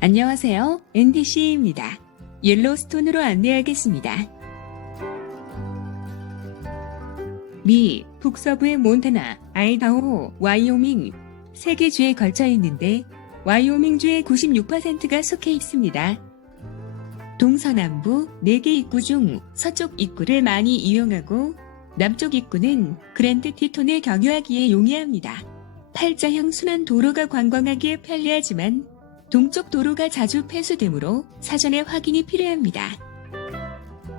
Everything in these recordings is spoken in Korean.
안녕하세요. NDC입니다. 옐로스톤으로 안내하겠습니다. 미 북서부의 몬타나, 아이다호, 와이오밍 3개 주에 걸쳐 있는데 와이오밍주의 96%가 속해 있습니다. 동서남부 4개 입구 중 서쪽 입구를 많이 이용하고 남쪽 입구는 그랜드 티톤을 경유하기에 용이합니다. 팔자형 순환 도로가 관광하기에 편리하지만 동쪽 도로가 자주 폐쇄되므로 사전에 확인이 필요합니다.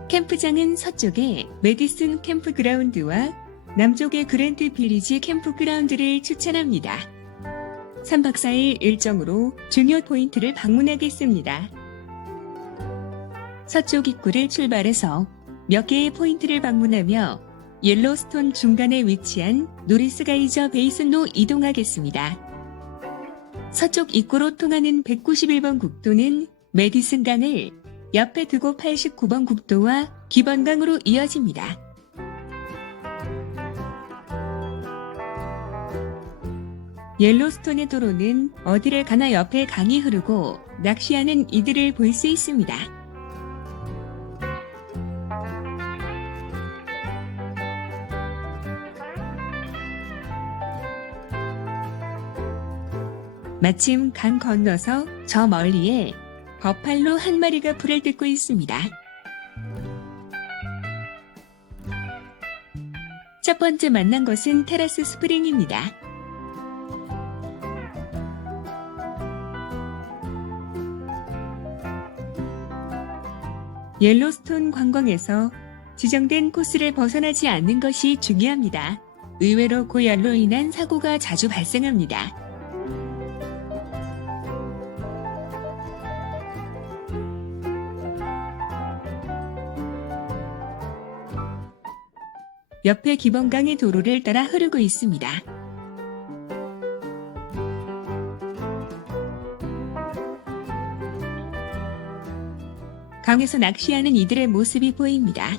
캠프장은 서쪽에 메디슨 캠프그라운드와 남쪽의 그랜드 빌리지 캠프그라운드를 추천합니다. 3박 4일 일정으로 중요 포인트를 방문하겠습니다. 서쪽 입구를 출발해서 몇 개의 포인트를 방문하며 옐로스톤 중간에 위치한 노리스 가이저 베이슨로 이동하겠습니다. 서쪽 입구로 통하는 191번 국도는 메디슨 강을 옆에 두고 89번 국도와 기번강으로 이어집니다. 옐로스톤의 도로는 어디를 가나 옆에 강이 흐르고 낚시하는 이들을 볼 수 있습니다. 마침 강 건너서 저 멀리에 버팔로 한 마리가 풀을 뜯고 있습니다. 첫 번째 만난 곳은 테라스 스프링입니다. 옐로스톤 관광에서 지정된 코스를 벗어나지 않는 것이 중요합니다. 의외로 고열로 인한 사고가 자주 발생합니다. 옆에 기번강의 도로를 따라 흐르고 있습니다. 강에서 낚시하는 이들의 모습이 보입니다.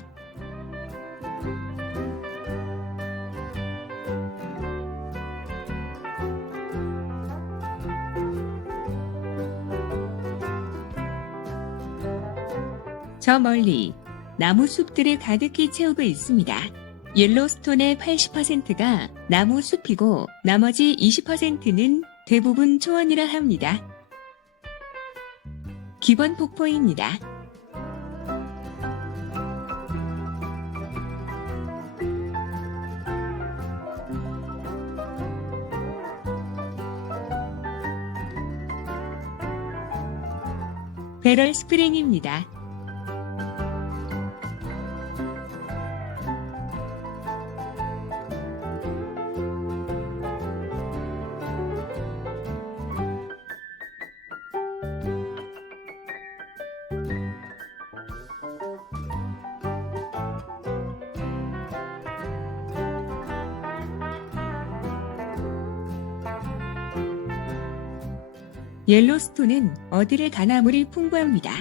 저 멀리 나무 숲들을 가득히 채우고 있습니다. 옐로스톤의 80%가 나무 숲이고 나머지 20%는 대부분 초원이라 합니다. 기번 폭포입니다. 베럴 스프링입니다. 옐로스톤은 어디를 가나 물이 풍부합니다.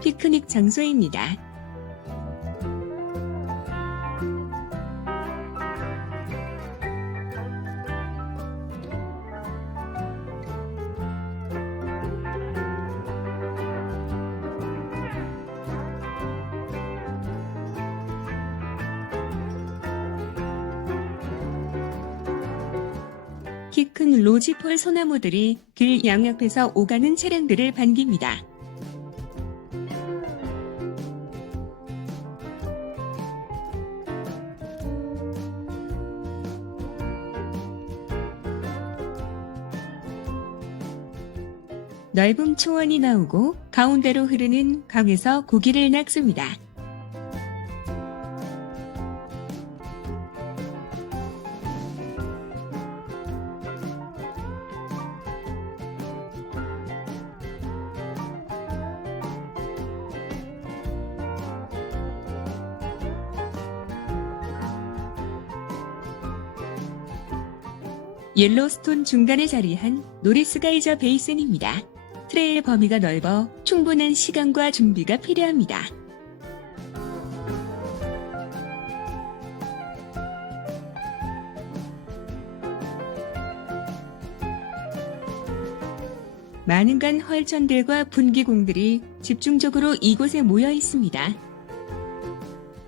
피크닉 장소입니다. 키 큰 로지폴 소나무들이 길 양옆에서 오가는 차량들을 반깁니다. 넓은 초원이 나오고 가운데로 흐르는 강에서 고기를 낚습니다. 옐로스톤 중간에 자리한 노리스 가이저 베이슨입니다. 트레의 범위가 넓어 충분한 시간과 준비가 필요합니다. 많은 간 헐천들과 분기공들이 집중적으로 이곳에 모여 있습니다.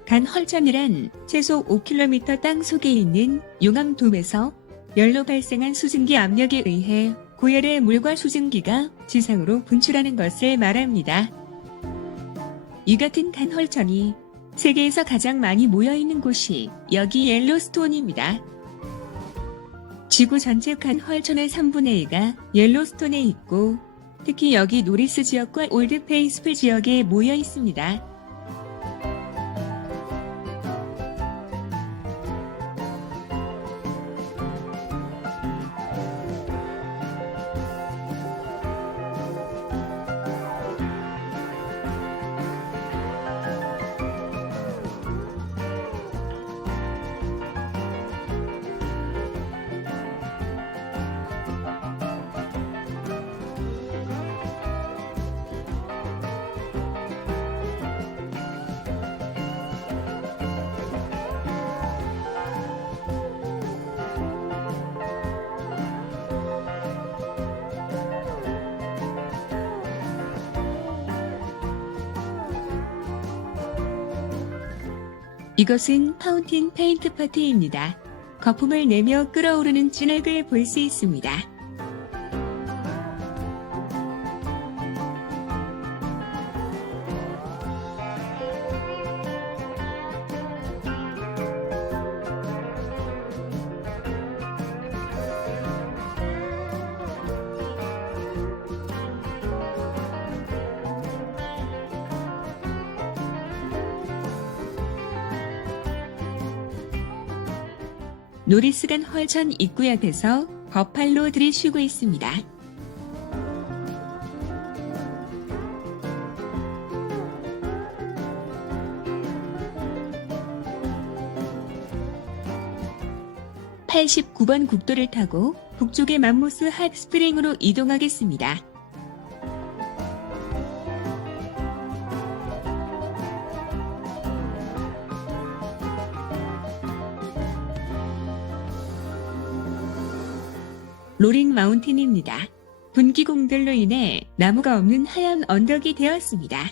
간 헐천이란 최소 5km 땅 속에 있는 용암돔에서 열로 발생한 수증기 압력에 의해 고열의 물과 수증기가 지상으로 분출하는 것을 말합니다. 이 같은 간 헐천이 세계에서 가장 많이 모여 있는 곳이 여기 옐로스톤입니다. 지구 전체 간 헐천의 3분의 2가 옐로스톤에 있고 특히 여기 노리스 지역과 올드 페이스풀 지역에 모여 있습니다. 이것은 파운틴 페인트 파티입니다. 거품을 내며 끓어오르는 진액을 볼 수 있습니다. 노리스간 헐천 입구 옆에서 버팔로들이 쉬고 있습니다. (89번) 국도를 타고 북쪽의 맘모스 핫스프링으로 이동하겠습니다. 로링 마운틴입니다. 분기공들로 인해 나무가 없는 하얀 언덕이 되었습니다.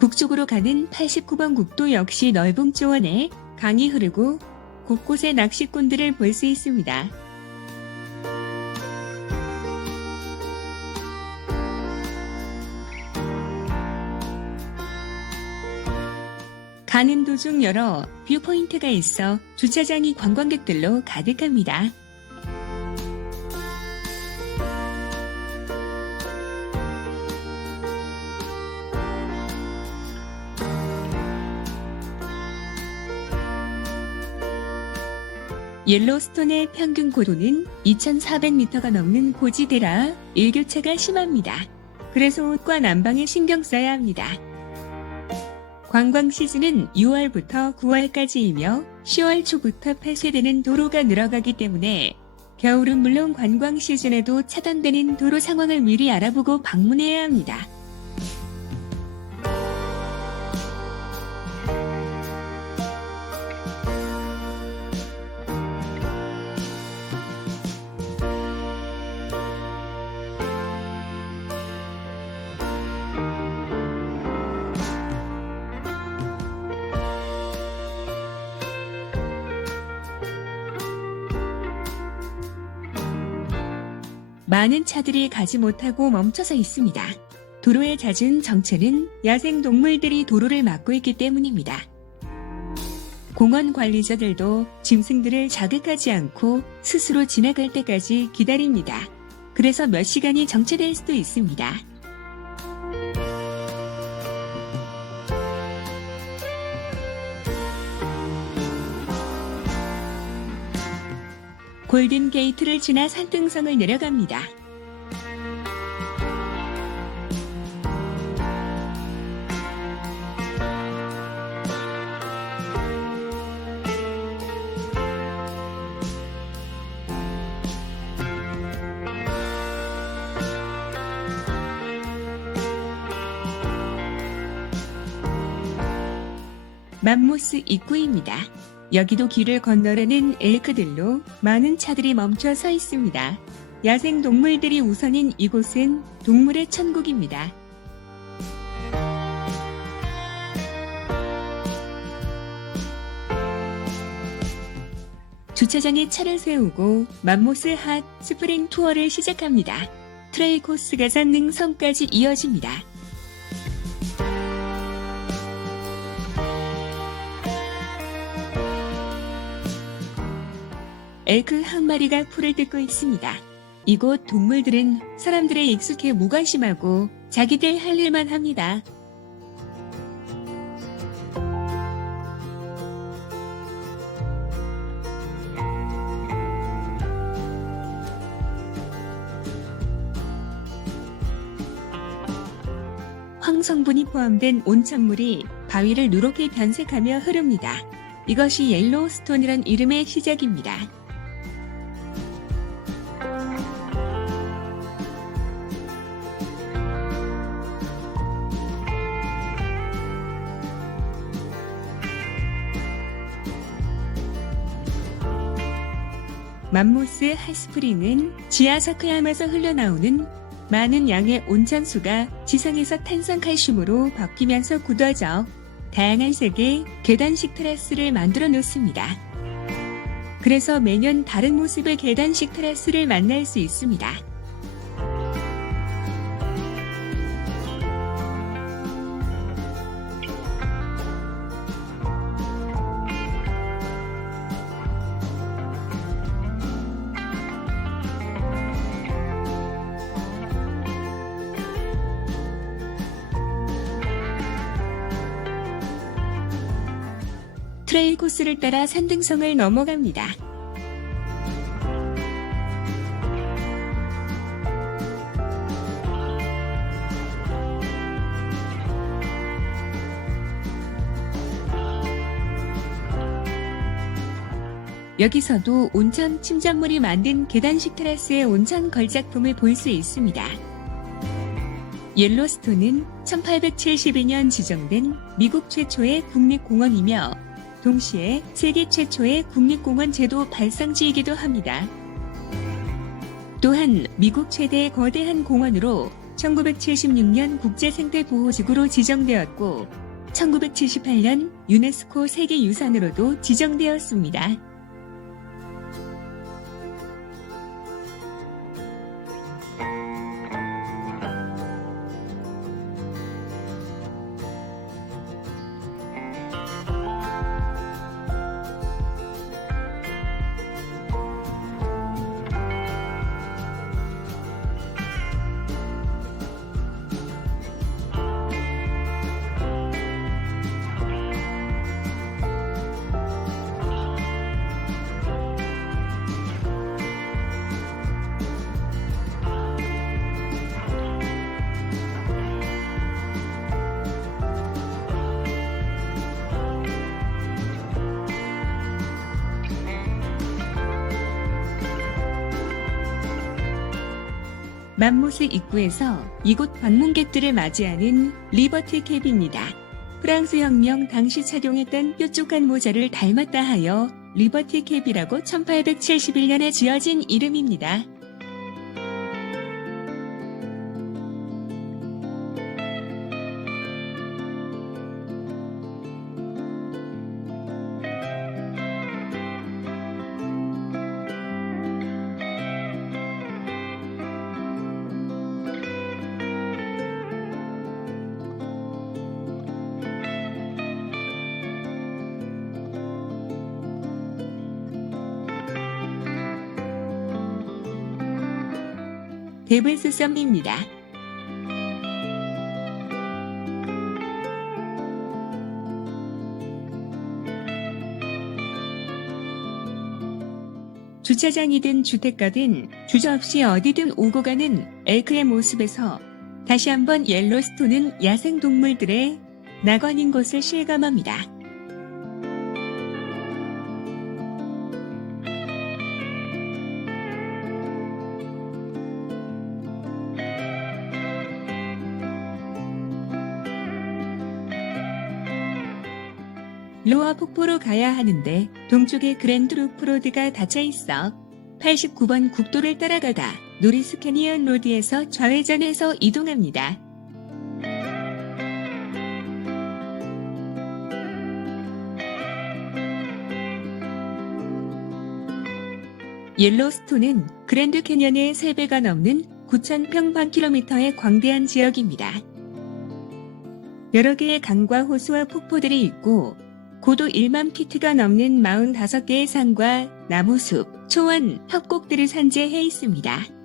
북쪽으로 가는 89번 국도 역시 넓은 조원에 강이 흐르고 곳곳에 낚시꾼들을 볼 수 있습니다. 가는 도중 여러 뷰포인트가 있어 주차장이 관광객들로 가득합니다. 옐로스톤의 평균 고도는 2,400m가 넘는 고지대라 일교차가 심합니다. 그래서 옷과 난방에 신경 써야 합니다. 관광 시즌은 6월부터 9월까지이며 10월 초부터 폐쇄되는 도로가 늘어가기 때문에 겨울은 물론 관광 시즌에도 차단되는 도로 상황을 미리 알아보고 방문해야 합니다. 많은 차들이 가지 못하고 멈춰서 있습니다. 도로의 잦은 정체는 야생 동물들이 도로를 막고 있기 때문입니다. 공원 관리자들도 짐승들을 자극하지 않고 스스로 지나갈 때까지 기다립니다. 그래서 몇 시간이 정체될 수도 있습니다. 골든 게이트를 지나 산등성을 내려갑니다. 맘모스 입구입니다. 여기도 길을 건너려는 엘크들로 많은 차들이 멈춰 서 있습니다. 야생 동물들이 우선인 이곳은 동물의 천국입니다. 주차장에 차를 세우고 맘모스 핫 스프링 투어를 시작합니다. 트레일 코스가 산능섬까지 이어집니다. 엘크 한 마리가 풀을 뜯고 있습니다. 이곳 동물들은 사람들의 익숙해 무관심하고 자기들 할 일만 합니다. 황성분이 포함된 온천물이 바위를 누렇게 변색하며 흐릅니다. 이것이 옐로우스톤이란 이름의 시작입니다. 맘모스 핫스프링은 지하사크함에서 흘러나오는 많은 양의 온천수가 지상에서 탄산칼슘으로 바뀌면서 굳어져 다양한 색의 계단식 테라스를 만들어 놓습니다. 그래서 매년 다른 모습의 계단식 테라스를 만날 수 있습니다. 트레일 코스를 따라 산등성을 넘어갑니다. 여기서도 온천 침전물이 만든 계단식 테라스의 온천 걸작품을 볼 수 있습니다. 옐로스톤은 1872년 지정된 미국 최초의 국립공원이며 동시에 세계 최초의 국립공원 제도 발상지이기도 합니다. 또한 미국 최대의 거대한 공원으로 1976년 국제생태보호지구로 지정되었고 1978년 유네스코 세계유산으로도 지정되었습니다. 맘모스 입구에서 이곳 방문객들을 맞이하는 리버티 캡입니다. 프랑스 혁명 당시 착용했던 뾰족한 모자를 닮았다 하여 리버티 캡이라고 1871년에 지어진 이름입니다. 데블스 썸입니다. 주차장이든 주택가든 주저없이 어디든 오고 가는 엘크의 모습에서 다시 한번 옐로스톤은 야생동물들의 낙원인 것을 실감합니다. 로아 폭포로 가야 하는데 동쪽에 그랜드 루프로드가 닫혀 있어 89번 국도를 따라가다 노리스 캐니언 로드에서 좌회전해서 이동합니다. 옐로스톤은 그랜드 캐니언의 3배가 넘는 9,000평방킬로미터의 광대한 지역입니다. 여러 개의 강과 호수와 폭포들이 있고 고도 1만 피트가 넘는 45개의 산과 나무숲, 초원, 협곡들을 산재해 있습니다.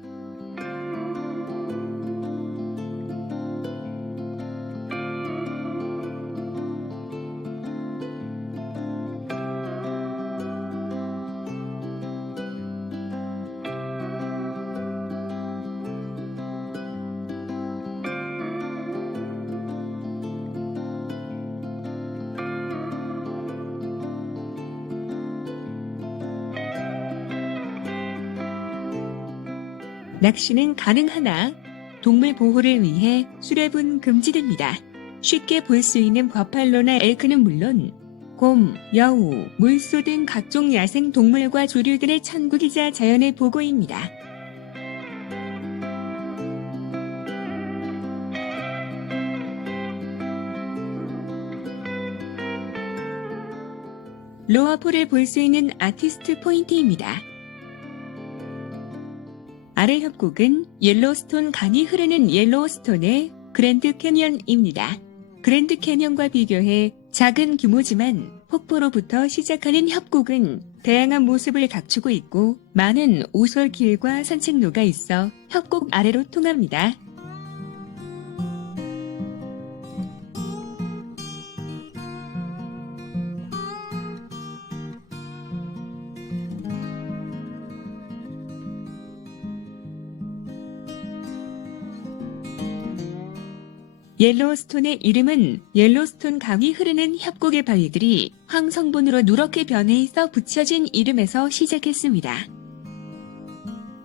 낚시는 가능하나 동물 보호를 위해 수렵은 금지됩니다. 쉽게 볼 수 있는 버팔로나 엘크는 물론 곰, 여우, 물소 등 각종 야생 동물과 조류들의 천국이자 자연의 보고입니다. 로아폴을 볼 수 있는 아티스트 포인트입니다. 아래 협곡은 옐로스톤 강이 흐르는 옐로스톤의 그랜드 캐니언입니다. 그랜드 캐니언과 비교해 작은 규모지만 폭포로부터 시작하는 협곡은 다양한 모습을 갖추고 있고 많은 오솔길과 산책로가 있어 협곡 아래로 통합니다. 옐로스톤의 이름은 옐로스톤 강이 흐르는 협곡의 바위들이 황성분으로 누렇게 변해 있어 붙여진 이름에서 시작했습니다.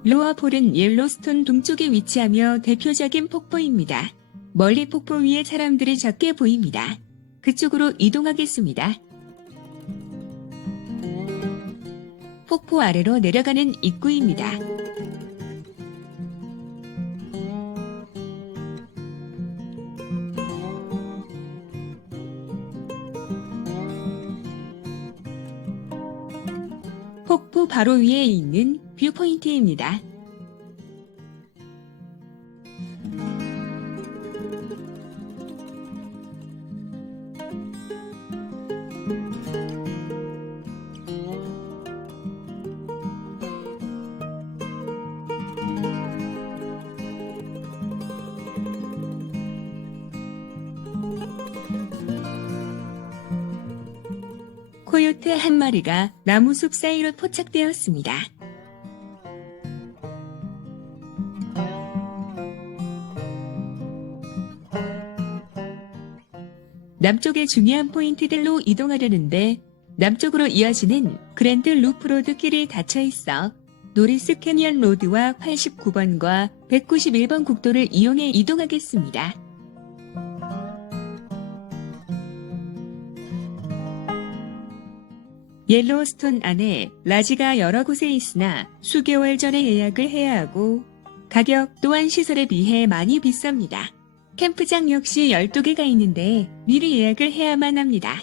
로아폴은 옐로스톤 동쪽에 위치하며 대표적인 폭포입니다. 멀리 폭포 위에 사람들이 적게 보입니다. 그쪽으로 이동하겠습니다. 폭포 아래로 내려가는 입구입니다. 폭포 바로 위에 있는 뷰포인트입니다. 코요테 한 마리가 나무숲 사이로 포착되었습니다. 남쪽의 중요한 포인트들로 이동하려는데 남쪽으로 이어지는 그랜드 루프로드 길이 닫혀 있어 노리스 캐니언 로드와 89번과 191번 국도를 이용해 이동하겠습니다. 옐로스톤 안에 라지가 여러 곳에 있으나 수개월 전에 예약을 해야 하고 가격 또한 시설에 비해 많이 비쌉니다. 캠프장 역시 12개가 있는데 미리 예약을 해야만 합니다.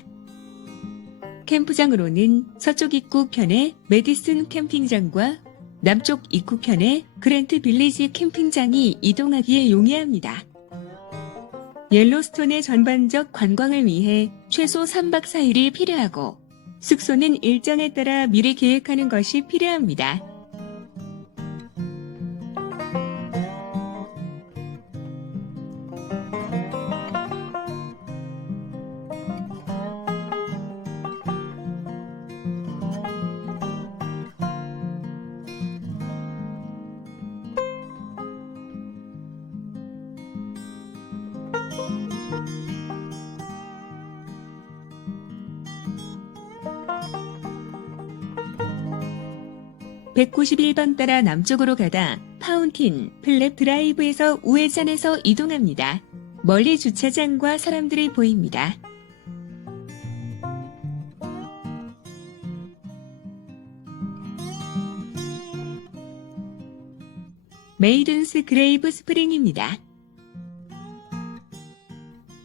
캠프장으로는 서쪽 입구편의 메디슨 캠핑장과 남쪽 입구편의 그랜트 빌리지 캠핑장이 이동하기에 용이합니다. 옐로스톤의 전반적 관광을 위해 최소 3박 4일이 필요하고 숙소는 일정에 따라 미리 계획하는 것이 필요합니다. 191번 따라 남쪽으로 가다 파운틴 플랩 드라이브에서 우회전해서 이동합니다. 멀리 주차장과 사람들이 보입니다. 메이든스 그레이브 스프링입니다.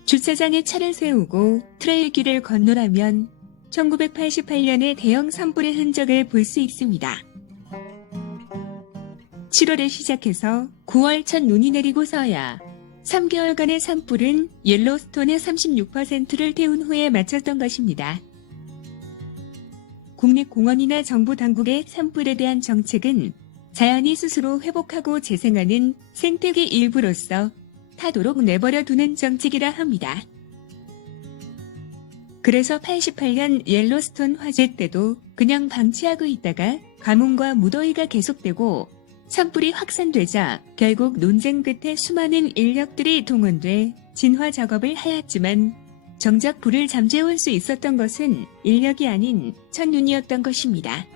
주차장에 차를 세우고 트레일길을 건너라면 1988년의 대형 산불의 흔적을 볼 수 있습니다. 7월에 시작해서 9월 첫 눈이 내리고서야 3개월간의 산불은 옐로스톤의 36%를 태운 후에 마쳤던 것입니다. 국립공원이나 정부 당국의 산불에 대한 정책은 자연이 스스로 회복하고 재생하는 생태계 일부로서 타도록 내버려 두는 정책이라 합니다. 그래서 88년 옐로스톤 화재 때도 그냥 방치하고 있다가 가뭄과 무더위가 계속되고 산불이 확산되자 결국 논쟁 끝에 수많은 인력들이 동원돼 진화 작업을 하였지만 정작 불을 잠재울 수 있었던 것은 인력이 아닌 첫눈이었던 것입니다.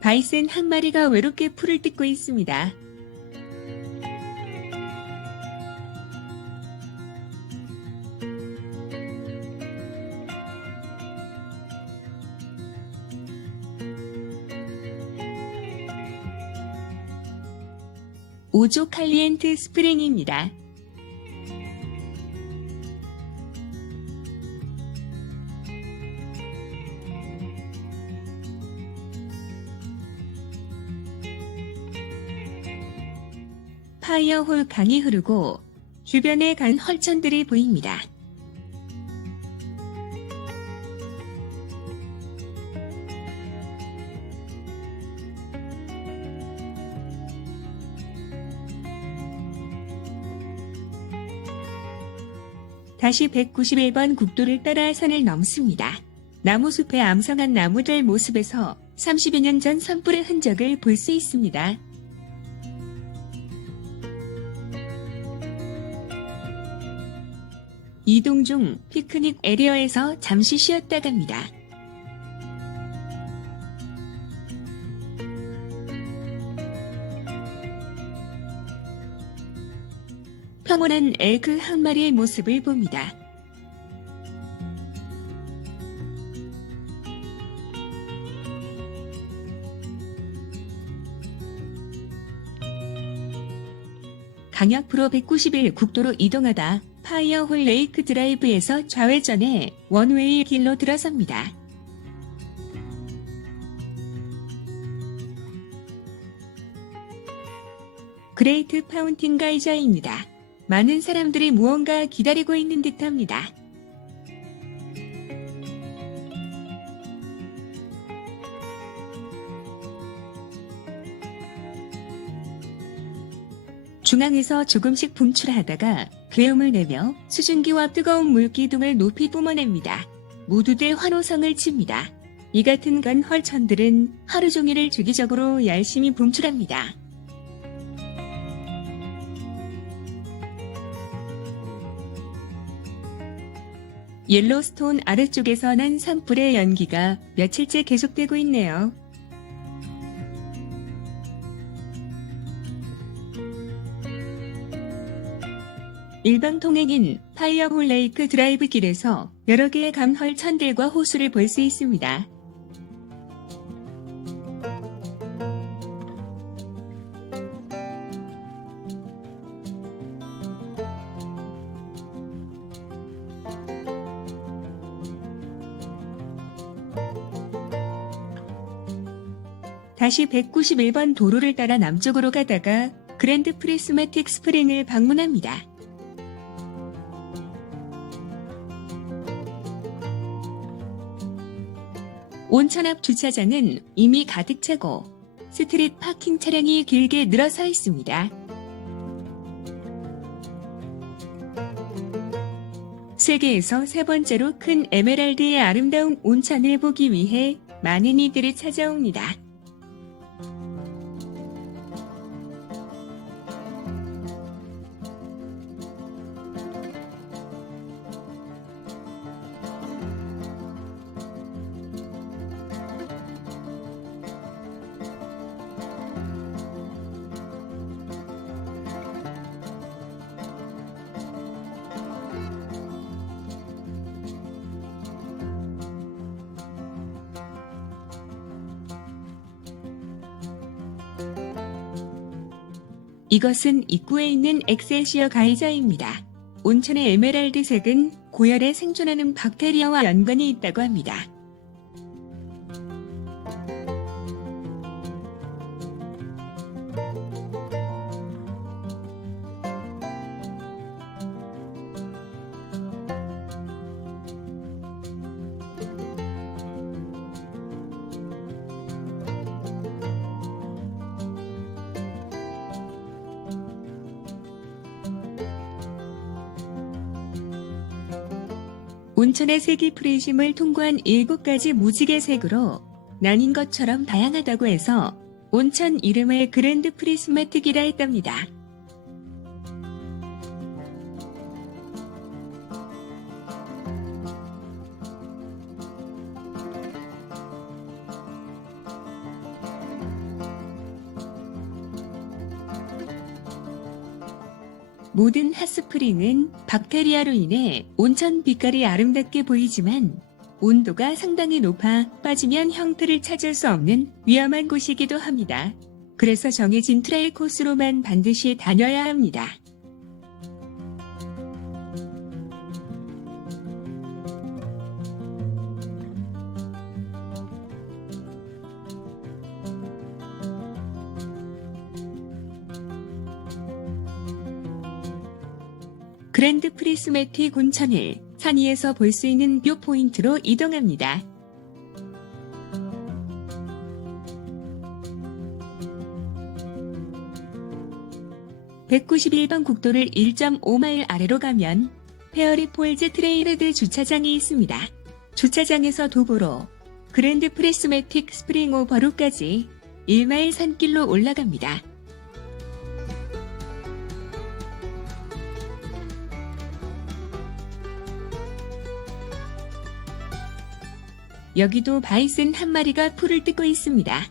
바이슨 한 마리가 외롭게 풀을 뜯고 있습니다. 오조 칼리엔트 스프링입니다. 파이어홀 강이 흐르고 주변에 간 헐천들이 보입니다. 다시 191번 국도를 따라 산을 넘습니다. 나무숲에 암성한 나무들 모습에서 30여 년 전 산불의 흔적을 볼 수 있습니다. 이동 중 피크닉 에리어에서 잠시 쉬었다 갑니다. 평온한 엘크 한 마리의 모습을 봅니다. 강약프로 191 국도로 이동하다 파이어홀 레이크 드라이브에서 좌회전해 원웨이 길로 들어섭니다. 그레이트 파운틴 가이저입니다. 많은 사람들이 무언가 기다리고 있는 듯합니다. 중앙에서 조금씩 분출하다가 괴음을 내며 수증기와 뜨거운 물기둥을 높이 뿜어냅니다. 모두들 환호성을 칩니다. 이 같은 건 헐천들은 하루 종일을 주기적으로 열심히 분출합니다. 옐로스톤 아래쪽에서 난 산불의 연기가 며칠째 계속되고 있네요. 일방 통행인 파이어홀 레이크 드라이브 길에서 여러 개의 감헐천들과 호수를 볼 수 있습니다. 다시 191번 도로를 따라 남쪽으로 가다가 그랜드 프리스매틱 스프링을 방문합니다. 온천 앞 주차장은 이미 가득 차고 스트릿 파킹 차량이 길게 늘어서 있습니다. 세계에서 세 번째로 큰 에메랄드의 아름다운 온천을 보기 위해 많은 이들이 찾아옵니다. 이것은 입구에 있는 엑셀시어 가이저입니다. 온천의 에메랄드색은 고열에 생존하는 박테리아와 연관이 있다고 합니다. 온천의 색이 프리즘을 통과한 7가지 무지개 색으로 나뉜 것처럼 다양하다고 해서 온천 이름을 그랜드 프리스마틱이라 했답니다. 모든 핫스프링은 박테리아로 인해 온천 빛깔이 아름답게 보이지만 온도가 상당히 높아 빠지면 형태를 찾을 수 없는 위험한 곳이기도 합니다. 그래서 정해진 트레일 코스로만 반드시 다녀야 합니다. 그랜드 프리스매틱 온천을 산 위에서 볼 수 있는 뷰 포인트로 이동합니다. (191번) 국도를 1.5마일 아래로 가면 페어리 폴즈 트레일헤드 주차장이 있습니다. 주차장에서 도보로 그랜드 프리스매틱 스프링 오버로까지 1마일 산길로 올라갑니다. 여기도 바이슨 한 마리가 풀을 뜯고 있습니다.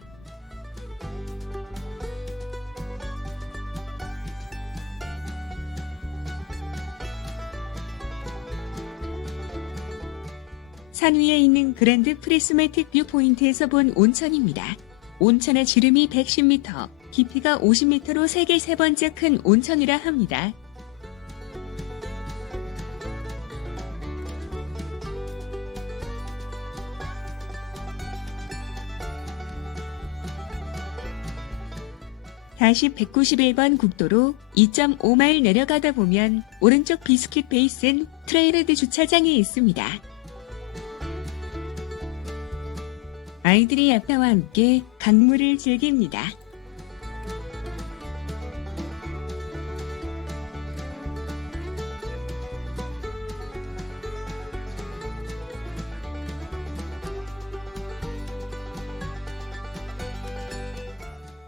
산 위에 있는 그랜드 프리스매틱 뷰 포인트에서 본 온천입니다. 온천의 지름이 110m, 깊이가 50m로 세계 세 번째 큰 온천이라 합니다. 다시 191번 국도로 2.5마일 내려가다 보면 오른쪽 비스킷 베이슨 트레일헤드 주차장이 있습니다. 아이들이 아빠와 함께 강물을 즐깁니다.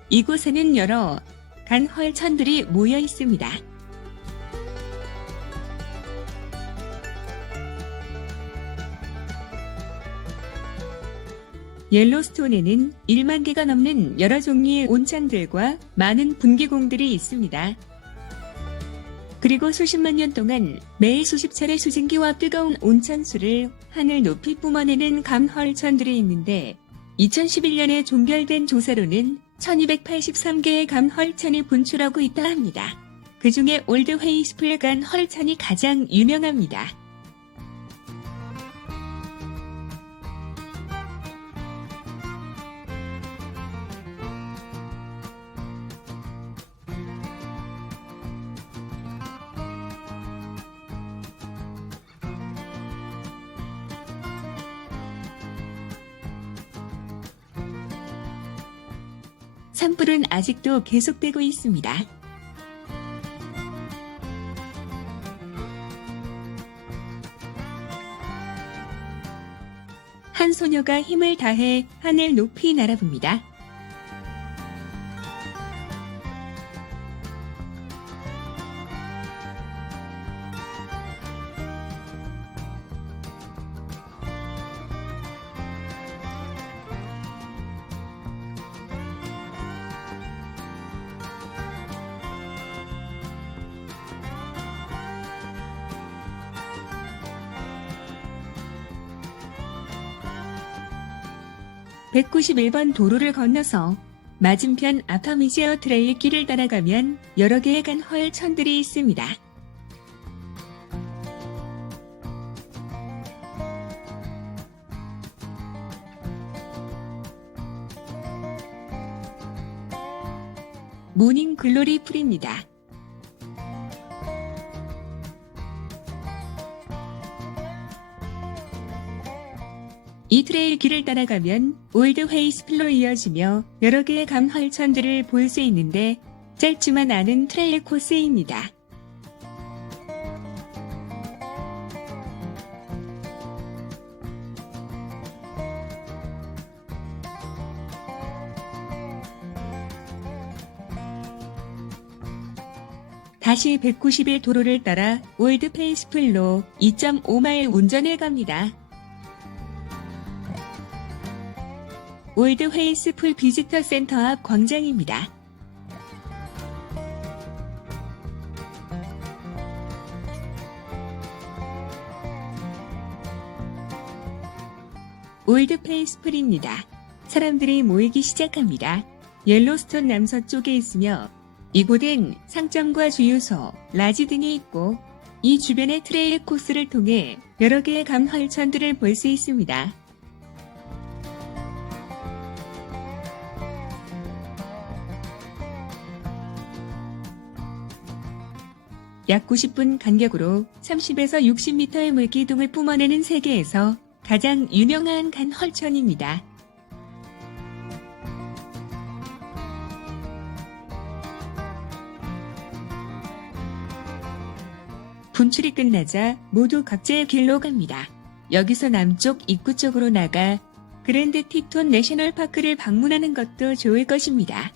이곳에는 여러 간헐천들이 모여 있습니다. 옐로스톤에는 1만 개가 넘는 여러 종류의 온천들과 많은 분기공들이 있습니다. 그리고 수십만 년 동안 매일 수십 차례 수증기와 뜨거운 온천수를 하늘 높이 뿜어내는 감헐천들이 있는데 2011년에 종결된 조사로는 1283개의 감헐천이 분출하고 있다 합니다. 그 중에 올드 회이스풀 감헐천이 가장 유명합니다. 산불은 아직도 계속되고 있습니다. 한 소녀가 힘을 다해 하늘 높이 날아봅니다. (191번) 도로를 건너서 맞은편 아파미지어 트레일 길을 따라가면 여러 개의 간헐천들이 있습니다. 모닝 글로리 풀입니다. 이 트레일 길을 따라가면 올드 회이스필로 이어지며 여러 개의 감헐천들을 볼 수 있는데 짧지만 않은 트레일 코스입니다. 다시 191 도로를 따라 올드 페이스풀로 2.5마일 운전해 갑니다. 올드 회이스풀 비지터 센터 앞 광장입니다. 올드 페이스풀입니다. 사람들이 모이기 시작합니다. 옐로스톤 남서쪽에 있으며 이곳엔 상점과 주유소, 라지 등이 있고 이 주변의 트레일 코스를 통해 여러 개의 감헐천들을 볼 수 있습니다. 약 90분 간격으로 30에서 60m의 물기둥을 뿜어내는 세계에서 가장 유명한 간헐천입니다. 분출이 끝나자 모두 각자의 길로 갑니다. 여기서 남쪽 입구 쪽으로 나가 그랜드 티톤 내셔널 파크를 방문하는 것도 좋을 것입니다.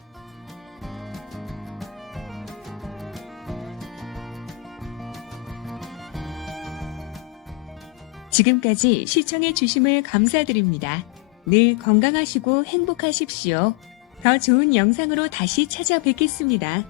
지금까지 시청해 주심을 감사드립니다. 늘 건강하시고 행복하십시오. 더 좋은 영상으로 다시 찾아뵙겠습니다.